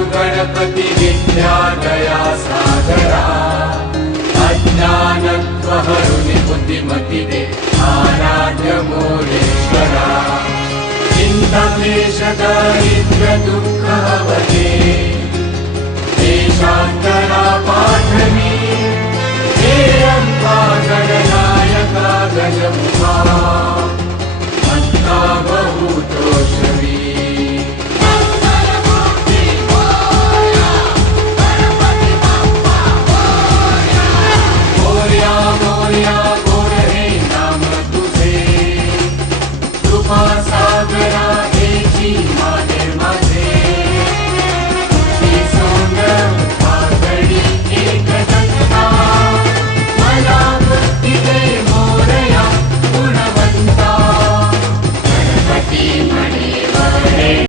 गुरु गणपति विद्यादया सागरा अज्ञानत्वहरुनि बुद्धिमति दे आराध्य मूलेश्वरा चिन्ताक्लेश दारिद्र्य दुःखहवते देशान्तरा पाठनी हे अम्बा गणनायका गजमुखा मन्ता